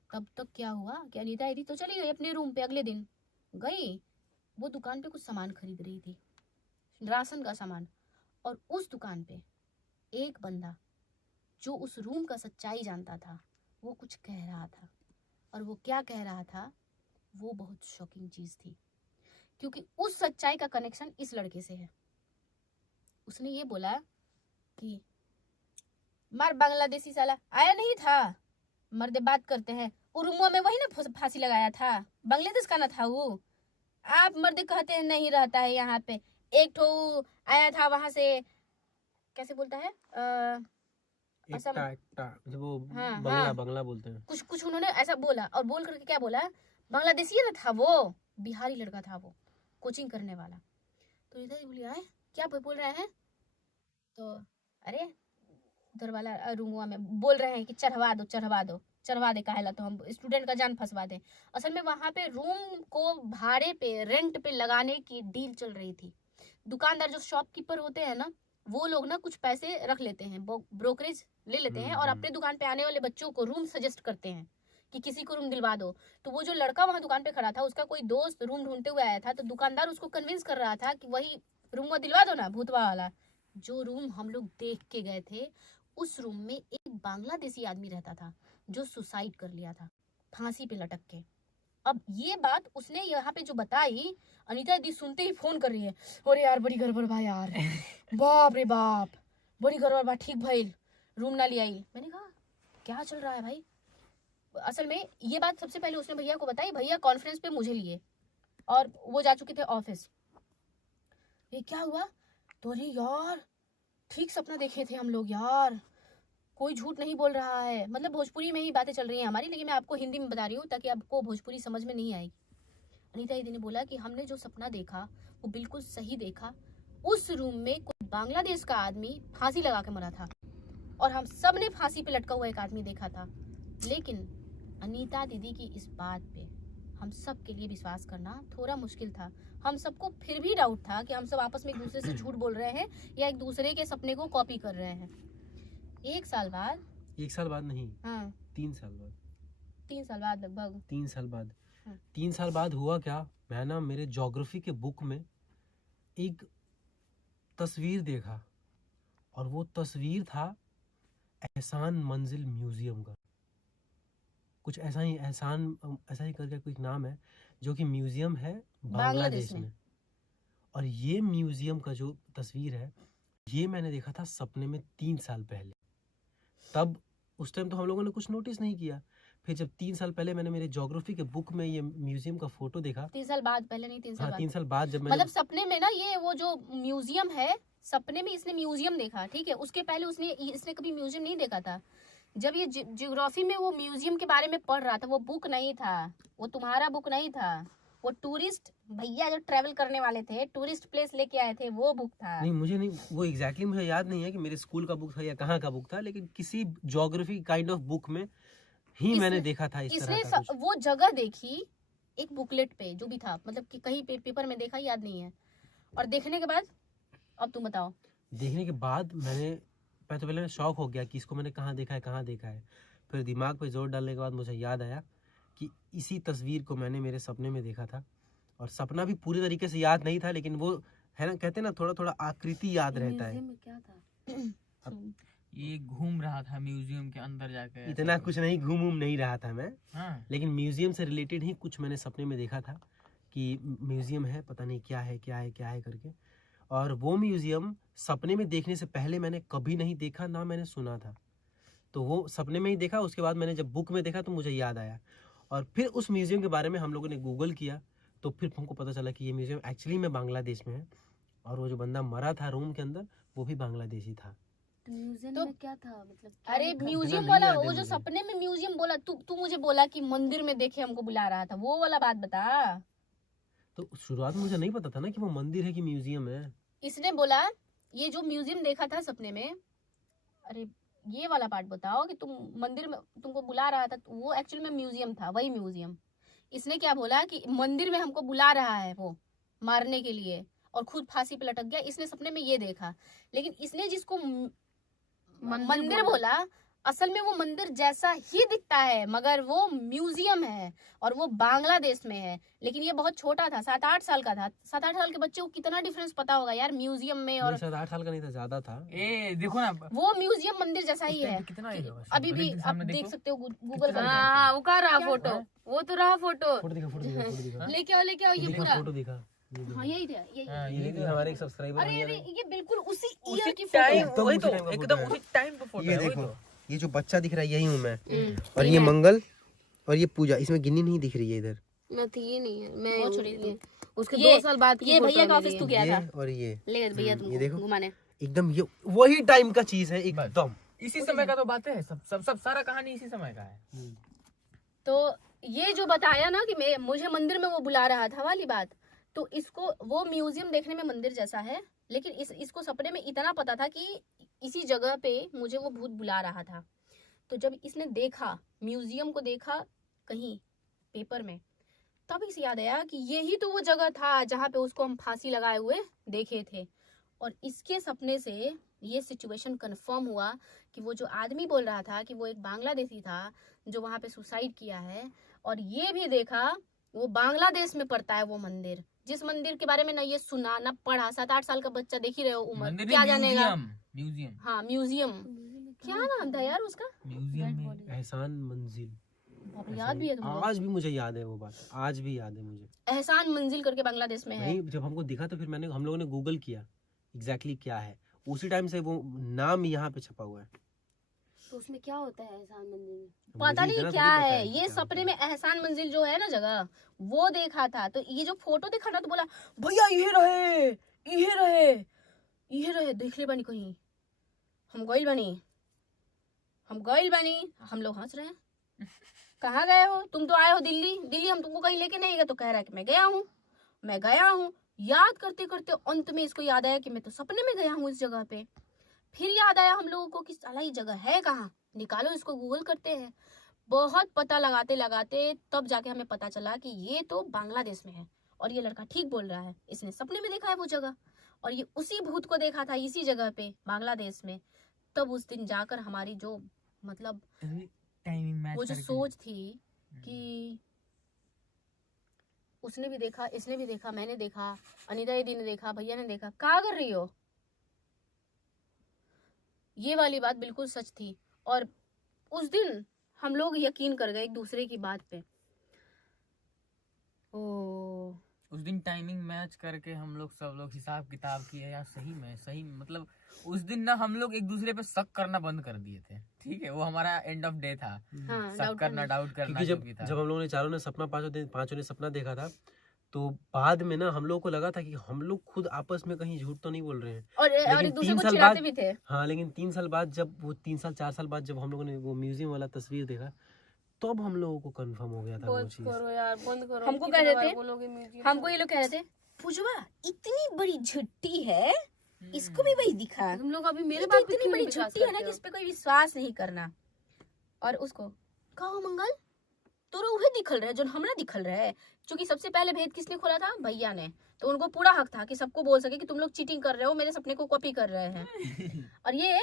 तब तक क्या हुआ कि अनीता दीदी तो चली गई अपने रूम पे, अगले दिन गई, वो दुकान पे कुछ सामान खरीद रही थी, राशन का सामान। और उस दुकान पे एक बंदा जो उस रूम का सच्चाई जानता था, वो कुछ कह रहा था। और वो क्या कह रहा था, वो बहुत शॉकिंग चीज थी, क्योंकि उस सच्चाई का कनेक्शन इस लड़के से है। उसने ये बोला कि मार बांग्लादेशी साला आया नहीं था, मर्दे बात करते हैं, उरुमुआ में वही ना फांसी लगाया था, बांग्लादेश का ना था वो, आप मर्दे कहते हैं नहीं रहता है यहाँ पे, एक ठो आया था वहां से, कैसे बोलता है जब वो हाँ, बंगला हाँ। बंगला बोलते हैं। कुछ उन्होंने ऐसा बोला, और बोल करके क्या बोला, बांग्लादेशी ना था वो, बिहारी लड़का था वो, कोचिंग करने वाला। तो इधर बोली आए क्या बोल रहे हैं, तो अरे उधर वाला रूमुआ में बोल रहे हैं कि चढ़वा दे काहेला, तो हम स्टूडेंट का जान फंसवा दें। असल में वहां पे रूम को भाड़े पे, रेंट पे लगाने की डील चल रही थी। दुकानदार जो शॉपकीपर होते हैं ना, वो लोग ना कुछ पैसे रख लेते हैं, ब्रोकरेज ले लेते हैं और अपने दुकान पे आने वाले बच्चों को रूम सजेस्ट करते हैं कि किसी को रूम दिलवा दो। तो वो जो लड़का वहाँ दुकान पे खड़ा था, उसका कोई दोस्त रूम ढूंढते हुए आया था, तो दुकानदार उसको कन्विंस कर रहा था कि वही रूम वो दिलवा दो ना, भूतवा वाला। जो रूम हम लोग देख के गए थे, उस रूम में एक बांग्लादेशी आदमी रहता था जो सुसाइड कर लिया था फांसी पे लटक के। अब ये बात उसने यहाँ पे जो बताई, अनीता दी सुनते ही फोन कर रही है, अरे यार बड़ी गड़बड़ बा यार, बाप रे बाप, बड़ी गड़बड़ बा, ठीक भाई रूम ना ले आई। मैंने कहा क्या चल रहा है भाई? असल में ये बात सबसे पहले उसने भैया को बताई, भैया कॉन्फ्रेंस पे मुझे लिए और वो जा चुके थे ऑफिस। ये क्या हुआ? तो अरे यार ठीक सपना देखे थे हम लोग यार, कोई झूठ नहीं बोल रहा है। मतलब भोजपुरी में ही बातें चल रही हैं हमारी, लेकिन मैं आपको हिंदी में बता रही हूँ ताकि आपको भोजपुरी समझ में नहीं आएगी। अनीता दीदी ने बोला कि हमने जो सपना देखा वो बिल्कुल सही देखा। उस रूम में कोई बांग्लादेश का आदमी फांसी लगा के मरा था और हम सब ने फांसी पे लटका हुआ एक आदमी देखा था। लेकिन अनीता दीदी की इस बात पे हम सब के लिए विश्वास करना थोड़ा मुश्किल था। हम सबको फिर भी डाउट था कि हम सब आपस में एक दूसरे से झूठ बोल रहे हैं या एक दूसरे के सपने को कॉपी कर रहे हैं। एक साल बाद नहीं, हाँ 3 साल बाद, 3 साल बाद लगभग 3 साल बाद, हाँ। 3 साल बाद हुआ क्या, मैं ना मेरे ज्योग्राफी के बुक में एक तस्वीर देखा और वो तस्वीर था एहसान मंजिल म्यूजियम का। कुछ ऐसा ही करके कोई नाम है, जो कि म्यूजियम है बांग्लादेश में। और ये म्यूजियम का जो तस्वीर है, ये मैंने देखा था सपने में 3 साल पहले। तब उस टाइम तो हम लोगों ने कुछ नोटिस नहीं किया। फिर जब 3 साल पहले मैंने मेरे ज्योग्राफी के बुक में ये म्यूजियम का फोटो देखा, 3 साल बाद, पहले नहीं 3 साल हाँ बाद। 3 साल बाद जब मैंने मतलब सपने में ना, ये वो जो म्यूजियम है, सपने में इसने म्यूजियम देखा, ठीक है। उसके पहले इसने कभी म्यूजियम नहीं देखा था। जब ये ज्योग्राफी में वो म्यूजियम के बारे में पढ़ रहा था, वो बुक नहीं था, वो तुम्हारा बुक नहीं था, वो टूरिस्ट भैया जो ट्रेवल करने वाले थे, टूरिस्ट प्लेस लेके आए थे, वो बुक था। नहीं, मुझे नहीं, वो एग्जैक्टली मुझे याद नहीं है कि मेरे स्कूल का बुक था या कहाँ का बुक था, लेकिन किसी ज्योग्राफी काइंड ऑफ बुक में ही मैंने देखा था इस तरह का कुछ। वो जगह देखी एक बुकलेट पे, जो भी था, मतलब कि कहीं पे पेपर में देखा, याद नहीं है। और देखने के बाद अब तुम बताओ। देखने के बाद मैं तो पहले शॉक हो गया कि इसको मैंने कहाँ देखा है। फिर दिमाग पे जोर डालने के बाद मुझे याद आया कि इसी तस्वीर को मैंने मेरे सपने में देखा था। और सपना भी पूरी तरीके से याद नहीं था, लेकिन वो है ना, कहते हैं ना, थोड़ा थोड़ा आकृति याद रहता है। म्यूजियम में क्या था? ये घूम रहा था म्यूजियम के अंदर जाकर। इतना कुछ नहीं घूम नहीं रहा था मैं, हाँ। लेकिन म्यूजियम से रिलेटेड ही कुछ मैंने सपने में देखा था कि म्यूजियम है, पता नहीं क्या है करके। और वो म्यूजियम सपने में देखने से पहले मैंने कभी नहीं देखा, ना मैंने सुना था। तो वो सपने में ही देखा, उसके बाद मैंने जब बुक में देखा तो मुझे याद आया। और फिर उस म्यूजियम के बारे में हम लोगों ने गूगल किया, तो फिर हमको पता चला कि ये म्यूजियम एक्चुअली में बांग्लादेश में है। और वो जो बंदा मरा था रूम के अंदर, वो भी बांग्लादेशी था। तो म्यूजियम तो- में क्या था, मतलब क्या अरे लिखा था? म्यूजियम नहीं वाला, याद है वो जो मुझे। सपने में म्यूजियम बोला, तू मुझे बोला कि मंदिर में देखे हमको बुला रहा था, वो वाला बात बता। तो शुरुआत में मुझे नहीं पता था ना कि वो मंदिर है कि म्यूजियम है। इसने बोला ये जो म्यूजियम देखा था सपने में, अरे ये वाला पार्ट बताओ कि तुम मंदिर में तुमको बुला रहा था, तो वो एक्चुअली में म्यूजियम था, वही म्यूजियम। इसने क्या बोला कि मंदिर में हमको बुला रहा है वो मारने के लिए, और खुद फांसी पे लटक गया। इसने सपने में ये देखा, लेकिन इसने जिसको मंदिर बोला, असल में वो मंदिर जैसा ही दिखता है, मगर वो म्यूजियम है और वो बांग्लादेश में है। लेकिन ये बहुत छोटा था, 7-8 साल का था। 7-8 साल के बच्चे को कितना डिफरेंस पता होगा यार म्यूजियम में और 7-8 साल का नहीं था, ज्यादा था। ए देखो ना, वो म्यूजियम मंदिर जैसा ही उस time है। पे कितना ये होगा? अभी भी बड़े आप सामने देख देखो। सकते हो, गूगल कितना करके। हाँ, वो कहाँ रहा क्या? फोटो? वो तो रहा फोटो। फोटो दिखा। लेके आओ ये दिखा, पूरा। फोटो दिखा। हाँ यही था, यही। हाँ, ये देखिए हमारे एक सब्सक्राइबर अरे भैया अरे ने- ये बिल्कुल उसी उसी ईयर की टाइम, फोटो। वही उसी तो time का एकदम फोटो है। उसी टाइम पे फोटो ये है, वही देखो, तो। ये जो बच्चा दिख रहा है यही हूँ मैं। और ये ये है। मंगल और ये पूजा, इसमें गिन्नी नहीं दिख रही है इधर। नहीं, ये नहीं है। मैं बहुत छोटी। उसके ये- 2 साल बाद की ये फोटो भैया का है ऑफिस मेरी। तू गया ये था, और ये ले भैया ये तुमको देखो। घुमाने। एकदम ये वही टाइम का चीज है एकदम। इसी समय का तो बातें है, सब सारा कहानी इसी समय का है। तो ये जो बताया ना कि मुझे मंदिर में वो बुला रहा था वाली बात, तो इसको वो म्यूजियम देखने में मंदिर जैसा है, लेकिन इसको सपने में इतना पता था कि इसी जगह पे मुझे वो भूत बुला रहा था। तो जब इसने देखा, म्यूजियम को देखा कहीं पेपर में, तब इसे याद आया कि यही तो वो जगह था जहाँ पे उसको हम फांसी लगाए हुए देखे थे। और इसके सपने से ये सिचुएशन कंफर्म हुआ कि वो जो आदमी बोल रहा था कि वो एक बांग्लादेशी था जो वहां पे सुसाइड किया है, और ये भी देखा वो बांग्लादेश में पड़ता है वो मंदिर, जिस मंदिर के बारे में ना ये सुना ना पढ़ा। 7-8 साल का बच्चा, देख ही रहे हो उम्र, मंदिर क्या जानेगा। म्यूजियम हाँ म्यूजियम, क्या नाम था यार उसका, म्यूजियम में एहसान मंजिल, याद भी है तुम्हें? आज भी मुझे याद है वो बात, आज भी याद है मुझे। एहसान मंजिल करके बांग्लादेश में है। नहीं, जब हमको दिखा तो फिर हम लोगों ने गूगल किया एग्जैक्टली क्या है, उसी टाइम से वो नाम यहाँ पे छपा हुआ है। तो उसमें क्या होता है एहसान मंदिर में? पता मुझे नहीं इतना क्या थोड़ी पता है, ये क्या सपने होता में एहसान मंजिल जो है ना जगह, वो देखा था। तो ये जो फोटो देखा ना तो बोला भैया ये रहे, ये रहे, ये रहे, देख ले बनी कहीं। हम गोइल बनी, हम लोग हंस रहे हैं। कहाँ गए हो तुम? तो आए हो दिल्ली, हम तुमको कहीं लेके नहीं गए। तो कह रहा है कि मैं गया हूँ। याद करते करते अंत में इसको याद आया कि मैं तो सपने में गया हूँ इस जगह पे। फिर याद आया हम लोगों को कि साला ये जगह है कहाँ, निकालो इसको, गूगल करते हैं। बहुत पता लगाते लगाते तब जाके हमें पता चला कि ये तो बांग्लादेश में है, और ये लड़का ठीक बोल रहा है, इसने सपने में देखा है वो जगह, और ये उसी भूत को देखा था इसी जगह पे बांग्लादेश में। तब उस दिन जाकर हमारी जो मतलब टाइमिंग मैच वो जो करके। सोच थी कि उसने भी देखा, इसने भी देखा, मैंने देखा, अनिता दीदी ने देखा, भैया ने देखा, क्या कर रही हो, ये वाली बात बिल्कुल सच थी। और उस दिन हम लोग यकीन कर गए एक दूसरे की बात पे। ओ उस दिन टाइमिंग मैच करके हम लोग सब लोग हिसाब किताब किए यार, सही मतलब उस दिन ना हम लोग एक दूसरे पे शक करना बंद कर दिए थे। ठीक है, वो हमारा एंड ऑफ डे था, हाँ, शक करना, डाउट करना क्योंकि जो भी था। जब हम लोगों ने चारों ने सपना, पांचों ने सपना देखा था, तो बाद में ना हम लोगों को लगा था कि हम लोग खुद आपस में कहीं झूठ तो नहीं बोल रहे हैं। और लेकिन एक दूसरे 3 को साल चिढ़ाते बाद- भी थे। हाँ, लेकिन 3 साल बाद जब वो 4 साल बाद जब हम लोगों ने वो म्यूजियम वाला तस्वीर देखा, तब हम लोगों को कंफर्म हो गया था वो चीज। यार बंद करो। हमको कितने कह रहे बार थे, बोलोगे म्यूजियम? हमको ये लोग कह रहे थे पूजवा इतनी बड़ी झुट्टी है, इसको भी वही दिखा, तुम लोग अभी मेरे ये तो बात पे इतनी क्यों बड़ी नहीं विश्वास झुट्टी है ना करते कि हो? इस पे कोई विश्वास नहीं करना। और उसको कहो मंगल तोरो उहे दिखल रहे जो हमरा दिखल रहे, क्योंकि सबसे पहले भेद किसने खोला था, भैया ने। तो उनको पूरा हक था कि सबको बोल सके कि तुम लोग चीटिंग कर रहे हो, मेरे सपने को कॉपी कर रहे हैं। और ये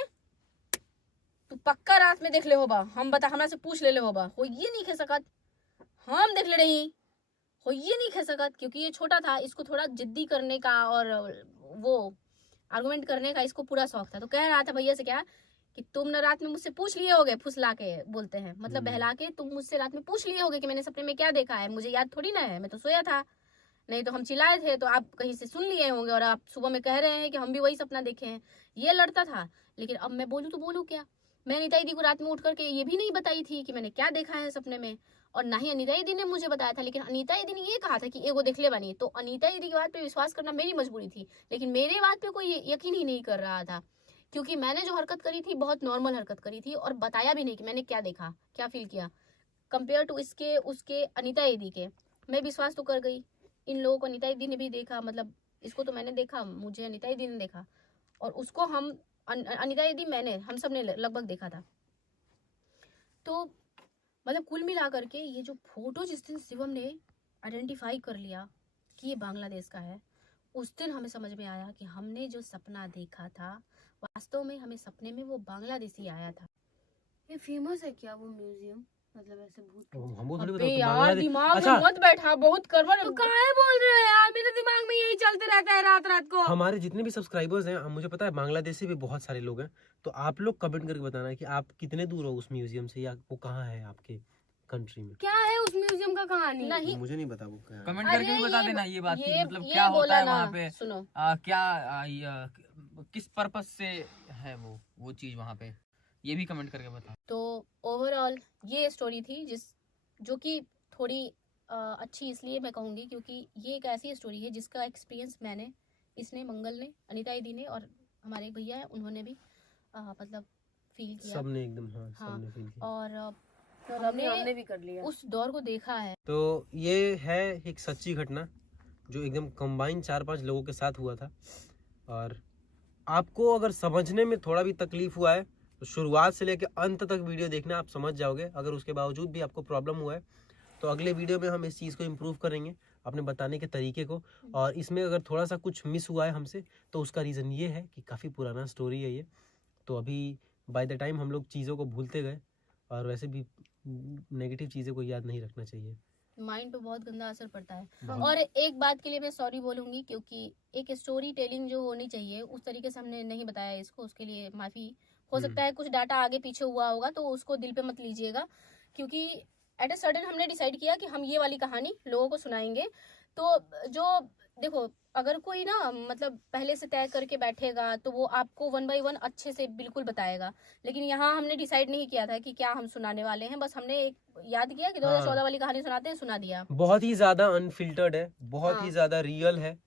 तू पक्का रात में देख ले होबा, हम बता, हमरा से पूछ ले होबा, हो ये नहीं खे सकत, हम देख ले रही हो ये नहीं खे सकत, क्योंकि ये छोटा था, इसको थोड़ा जिद्दी करने का और वो आर्गुमेंट करने का इसको पूरा शौक था। तो कह रहा था भैया से क्या कि तुम न रात में मुझसे पूछ लिए होगे, फुसला के बोलते हैं, मतलब बहला के, तुम मुझसे रात में पूछ लिए होगे कि मैंने सपने में क्या देखा है, मुझे याद थोड़ी ना है, मैं तो सोया था, नहीं तो हम चिल्लाए थे तो आप कहीं से सुन लिए होंगे, और आप सुबह में कह रहे हैं कि हम भी वही सपना देखे हैं। ये लड़ता था, लेकिन अब मैं बोलूँ तो बोलूँ क्या, मैं अनिता दीदी को रात में उठ करके ये भी नहीं बताई थी कि मैंने क्या देखा है सपने में, और ना ही अनिता दीदी ने मुझे बताया था। लेकिन अनिता दीदी ने ये कहा था कि एगो देख ले बनी, तो अनिता दीदी की बात पे विश्वास करना मेरी मजबूरी थी, लेकिन मेरे बात पे कोई यकीन ही नहीं कर रहा था, क्योंकि मैंने जो हरकत करी थी बहुत नॉर्मल हरकत करी थी, और बताया भी नहीं कि मैंने क्या देखा, क्या फील किया, कंपेयर टू इसके उसके अनिता दीदी के। मैं विश्वास तो कर गई, इन लोगों को अनिता दीदी ने भी देखा, मतलब इसको तो मैंने देखा, मुझे अनिता दीदी ने देखा, और उसको हम अनिता दीदी मैंने, हम सब ने लगभग देखा था। तो मतलब कुल मिला करके ये जो फोटो जिस दिन शिवम ने आइडेंटिफाई कर लिया कि ये बांग्लादेश का है, उस दिन हमें समझ में आया कि हमने जो सपना देखा था वास्तव में हमें सपने में वो बांग्लादेशी आया था। ये फेमस है क्या वो म्यूजियम, मतलब ऐसे भूत? हमको थोड़ी अबे पता, तो यार बांग्लादेश- दिमाग अच्छा, में मत बैठा, बहुत करवा तो काहे बोल रहे हो यार, मेरे दिमाग में यही चलते रहता है रात रात को। हमारे जितने भी सब्सक्राइबर्स हैं, मुझे पता है बांग्लादेश से भी बहुत सारे लोग हैं, तो आप लोग कमेंट करके बताना कि आप कितने दूर हो उस म्यूजियम से, या वो कहाँ है आपके कंट्री में। क्या है उस म्यूजियम का कहानी? नहीं, मुझे नहीं पता वो क्या है। कमेंट अरे करके भी बता ये- देना ये बात की, ये मतलब क्या होता बोला है ना, वहाँ पे, सुनो क्या किस पर्पस से है वो चीज वहाँ पे, ये भी कमेंट करके बता। तो ओवरऑल ये स्टोरी थी जो कि थोड़ी अच्छी इसलिए मैं कहूँगी क्योंकि ये एक ऐसी स्टोरी है जिसका एक्सपीरियंस मैंने, इसने, मंगल ने, अनिता दीदी ने, और हमारे भैया हैं उन्होंने भी मतलब फील किया। सबने एकदम, हाँ, हाँ, सबने फील किया। और हमने हमने भी कर लिया। उस दौर को देखा है। तो ये है एक सच्ची घटना जो एकदम कंबाइन 4-5 लोगों के साथ हुआ था, और आपको अगर समझने में थोड़ा भी तकलीफ हुआ है तो शुरुआत से लेकर अंत तक वीडियो देखना, आप समझ जाओगे। अगर उसके बावजूद भी आपको प्रॉब्लम हुआ है तो अगले वीडियो में हम इस चीज़ को इम्प्रूव करेंगे अपने बताने के तरीके को। और इसमें अगर थोड़ा सा कुछ मिस हुआ है हमसे तो उसका रीज़न ये है कि काफ़ी पुराना स्टोरी है ये, तो अभी बाय द टाइम हम लोग चीज़ों को भूलते गए, और वैसे भी नेगेटिव चीज़ों को याद नहीं रखना चाहिए, माइंड पे बहुत गंदा असर पड़ता है। बहुत। और एक बात के लिए मैं सॉरी बोलूंगी, क्योंकि एक स्टोरी टेलिंग जो होनी चाहिए उस तरीके से हमने नहीं बताया इसको, उसके लिए माफी। हो सकता है कुछ डाटा आगे पीछे हुआ होगा तो उसको दिल पे मत लीजिएगा, क्योंकि एट अ सडन हमने डिसाइड किया कि हम ये वाली कहानी लोगों को सुनाएंगे। तो जो देखो, अगर कोई ना मतलब पहले से तय करके बैठेगा तो वो आपको 1 बाय 1 अच्छे से बिल्कुल बताएगा, लेकिन यहाँ हमने डिसाइड नहीं किया था कि क्या हम सुनाने वाले हैं। बस हमने एक याद किया कि 2014 वाली कहानी सुनाते हैं, सुना दिया। बहुत ही ज़्यादा अनफिल्टर्ड है, बहुत ही हाँ। ज़्यादा रियल है,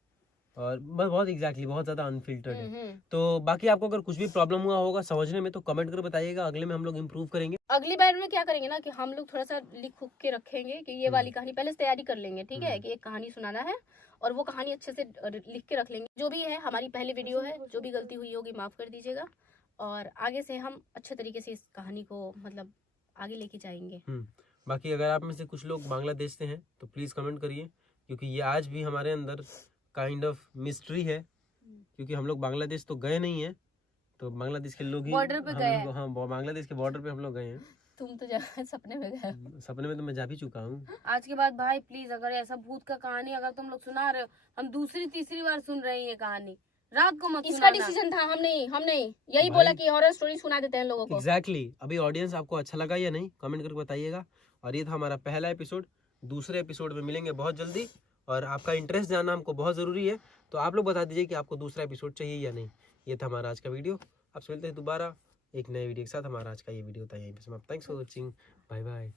और बहुत एग्जैक्टली बहुत ज़्यादा अनफिल्टर्ड है। हम्म। तो बाकी आपको अगर कुछ भी प्रॉब्लम हुआ होगा समझने में तो कमेंट कर बताइएगा, अगले में हम लोग इम्प्रूव करेंगे। अगली बार में क्या करेंगे ना कि हम लोग थोड़ा सा लिख उख के रखेंगे कि ये वाली कहानी पहले से तैयारी कर लेंगे, ठीक है, कि एक कहानी सुनाना है और वो कहानी अच्छे से लिख के रख लेंगे। जो भी है हमारी पहली वीडियो है, जो भी गलती हुई होगी माफ कर दीजिएगा, और आगे से हम अच्छे तरीके से इस कहानी को मतलब आगे लेके जाएंगे। बाकी अगर आप में से कुछ लोग बांग्लादेश से हैं तो प्लीज़ कमेंट करिए, क्योंकि ये आज भी हमारे अंदर काइंड ऑफ मिस्ट्री है, क्योंकि हम लोग बांग्लादेश तो गए नहीं हैं, तो बांग्लादेश के लोग ही बॉर्डर पे हम गए लोग को- हाँ, बांग्लादेश के बॉर्डर पे हम लोग गए हैं। तुम तो सपने में गए। सपने में तो मैं जा भी चुका हूँ। आज के बाद भाई प्लीज, अगर ऐसा भूत का कहानी अगर तुम लोग सुना रहे हो, हम दूसरी तीसरी बार सुन रहे हैं ये कहानी, रात को मत इसका सुनाना। डिसीजन था, हम नहीं यही भाई- बोला कि हॉरर स्टोरी सुना देते हैं लोगों को। एग्जैक्टली अभी ऑडियंस आपको अच्छा लगा या नहीं कमेंट करके बताइएगा। और ये था हमारा पहला एपिसोड, दूसरे एपिसोड में मिलेंगे बहुत जल्दी, और आपका इंटरेस्ट जानना हमको बहुत ज़रूरी है, तो आप लोग बता दीजिए कि आपको दूसरा एपिसोड चाहिए या नहीं। ये था हमारा आज का वीडियो, आपसे मिलते हैं दोबारा एक नए वीडियो के साथ। हमारा आज का ये वीडियो था यहीं पे समाप्त। Thanks for watching, bye bye.